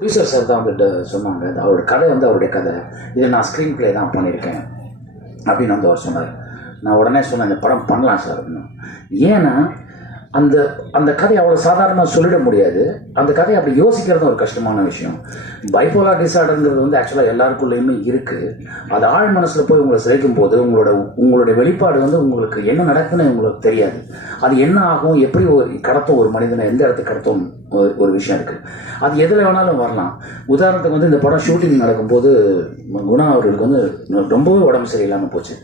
Producer sir தான் வந்துட்டு சொன்னாங்க. அது அவரோட கதை வந்து அவருடைய கதை. இதை நான் ஸ்க்ரீன் ப்ளே தான் பண்ணியிருக்கேன் அப்படின்னு வந்து அவர் சொன்னார். நான் உடனே சொன்னேன் இந்த படம் பண்ணலாம் சார் அப்படின்னு. ஏன்னா அந்த அந்த கதையை அவ்வளோ சாதாரணமாக சொல்லிட முடியாது. அந்த கதையை அப்படி யோசிக்கிறது ஒரு கஷ்டமான விஷயம். பைப்போலார் டிசார்டருங்கிறது வந்து ஆக்சுவலாக எல்லாருக்குள்ளேயுமே இருக்குது அது ஆழ் மனசில் போய் உங்களை சிதைக்கும் போது உங்களோட உங்களுடைய வெளிப்பாடு வந்து உங்களுக்கு என்ன நடக்குதுன்னு உங்களுக்கு தெரியாது. அது என்ன ஆகும் எப்படி ஒரு கடத்தும் ஒரு மனிதனை எந்த இடத்துக்கு கடத்தும் ஒரு ஒரு விஷயம் இருக்குது அது எதில் வேணாலும் வரலாம். உதாரணத்துக்கு வந்து இந்த படம் ஷூட்டிங் நடக்கும்போது குணா அவர்களுக்கு வந்து ரொம்பவே உடம்பு சரியில்லாமல் போச்சு.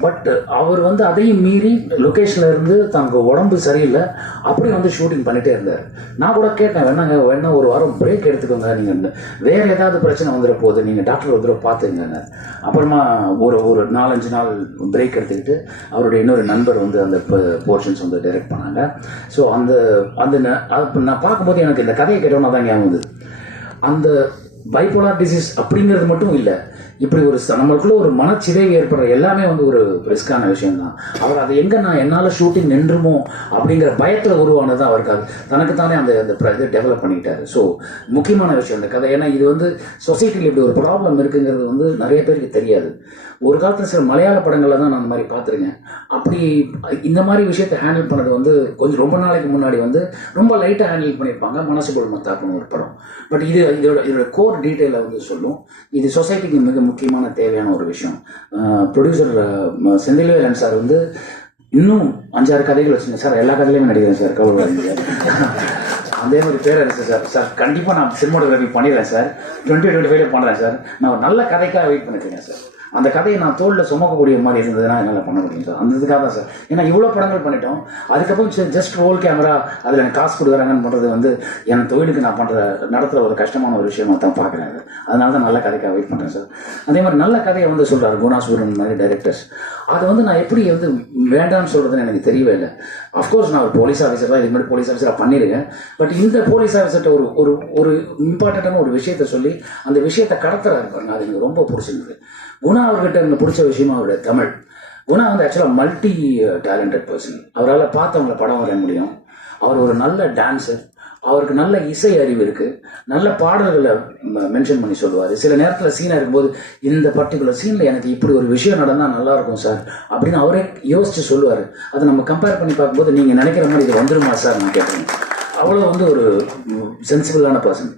பட் uh, அவர் வந்து அதையும் மீறி லொக்கேஷனில் இருந்து தங்க உடம்பு சரியில்லை. அப்படியே வந்து ஷூட்டிங் பண்ணிட்டே இருந்தார். நான் கூட கேட்டேன் வேணாங்க வேணா ஒரு வாரம் பிரேக் எடுத்துக்கோங்க. நீங்கள் வேற ஏதாவது பிரச்சனை வந்துட போகுது நீங்கள் டாக்டர் வந்துட பார்த்துங்க அப்புறமா ஒரு ஒரு நாலஞ்சு நாள் பிரேக் எடுத்துக்கிட்டு அவருடைய இன்னொரு நண்பர் வந்து அந்த போர்ஷன்ஸ் வந்து டைரக்ட் பண்ணாங்க. ஸோ அந்த அந்த ந- நான் பார்க்கும்போது எனக்கு இந்த கதையை கேட்டோன்னா தான் ஞாபகம் வந்தது. அந்த பைபோலார் டிசீஸ் அப்படிங்கிறது மட்டும் இல்லை. இப்படி ஒரு நம்மளுக்குள்ள ஒரு மனச்சிதைவு ஏற்படுற எல்லாமே வந்து ஒரு ரிஸ்கான விஷயம் தான் அவர் அதை எங்கே நான் என்னால் ஷூட்டிங் நின்றுமோ அப்படிங்கிற பயத்தில் உருவானது அவருக்கு அது. தனக்குத்தானே அந்த அந்த இது டெவலப் பண்ணிக்கிட்டாரு. ஸோ முக்கியமான விஷயம் இந்த கதை. ஏன்னா இது வந்து சொசைட்டியில் இப்படி ஒரு ப்ராப்ளம் இருக்குங்கிறது வந்து நிறைய பேருக்கு தெரியாது. ஒரு காலத்தில் சில மலையாள படங்களில் தான் நான் அந்த மாதிரி பார்த்துருக்கேன். அப்படி இந்த மாதிரி விஷயத்தை ஹேண்டில் பண்ணது வந்து கொஞ்சம் ரொம்ப நாளைக்கு முன்னாடி வந்து ரொம்ப லைட்டாக ஹேண்டில் பண்ணியிருப்பாங்க. மனசுக்குள் மத்தாப்புன்னு ஒரு படம். பட் இது இதோட இதோட கோர் டீட்டெயிலை வந்து சொல்லும். இது சொசைட்டிக்கு மிக முக்கியமான தேவையான ஒரு விஷயம். ப்ரொடியூசர் செந்தில்வேலன் சார் வந்து இன்னும் அஞ்சாறு கதைகள் வச்சுங்க சார் எல்லா கதையிலையும் நடிக்கிறேன் சார். கவலைப்படாதீங்க அதே மாதிரி பேரரசு சார். சார் கண்டிப்பாக நான் சினிமோட்டோகிராஃபி பண்ணிடுறேன் சார். டுவெண்ட்டி டுவெண்ட்டி ஃபைவ்ல பண்ணுறேன் சார். நான் ஒரு நல்ல கதைக்காக வெயிட் பண்ணிக்கிறேன் சார். அந்த கதையை நான் தோளில் சுமக்கக்கூடிய மாதிரி இருந்ததுன்னா என்னால் பண்ண முடியும் சார். அந்த இதுக்காக தான் சார். ஏன்னா இவ்வளோ படங்கள் பண்ணிட்டோம். அதுக்கப்புறம் ஜஸ்ட் ரோல் கேமரா அதில் எனக்கு காசு கொடுக்குறாங்கன்னு பண்ணுறது வந்து என் தொழிலுக்கு நான் பண்ணுற நடத்துகிற ஒரு கஷ்டமான ஒரு விஷயமா தான் பார்க்குறேன் அதனால தான் நல்ல கதைக்காக வெயிட் பண்ணுறேன் சார். அதே மாதிரி நல்ல கதையை வந்து சொல்கிறார் குணாசுரன் மாதிரி டைரக்டர்ஸ் அதை வந்து நான் எப்படி வந்து வேண்டாம்னு சொல்கிறதுன்னு எனக்கு தெரியவே இல்லை. அஃப்கோர்ஸ் நான் ஒரு போலீஸ் ஆஃபீஸர் தான் இது மாதிரி போலீஸ் ஆஃபீஸராக பண்ணியிருக்கேன். பட் இந்த போலீஸ் ஆஃபீஸர்கிட்ட ஒரு ஒரு ஒரு இம்பார்ட்டண்ட்டான ஒரு விஷயத்த சொல்லி அந்த விஷயத்தை கடத்துறாரு பாருங்க. அது எனக்கு ரொம்ப பிடிச்சிருந்தது. குணா அவர்கிட்ட எனக்கு பிடிச்ச விஷயமா அவருடைய தமிழ். குணா வந்து ஆக்சுவலாக மல்டி டேலண்டட் பர்சன் அவரால் பார்த்தவங்கள படம் வரைய முடியும். அவர் ஒரு நல்ல டான்ஸர் அவருக்கு நல்ல இசை அறிவு இருக்குது நல்ல பாடல்களை மென்ஷன் பண்ணி சொல்லுவார். சில நேரத்தில் சீனாக இருக்கும்போது இந்த பர்டிகுலர் சீனில் எனக்கு இப்படி ஒரு விஷயம் நடந்தால் நல்லா இருக்கும் சார். அப்படின்னு அவரே யோசித்து சொல்லுவார். அதை நம்ம கம்பேர் பண்ணி பார்க்கும்போது நீங்கள் நினைக்கிற மாதிரி இது வந்துருமா சார் நான் கேட்குறேன் அவ்வளோ வந்து ஒரு சென்சிபிளான பர்சன்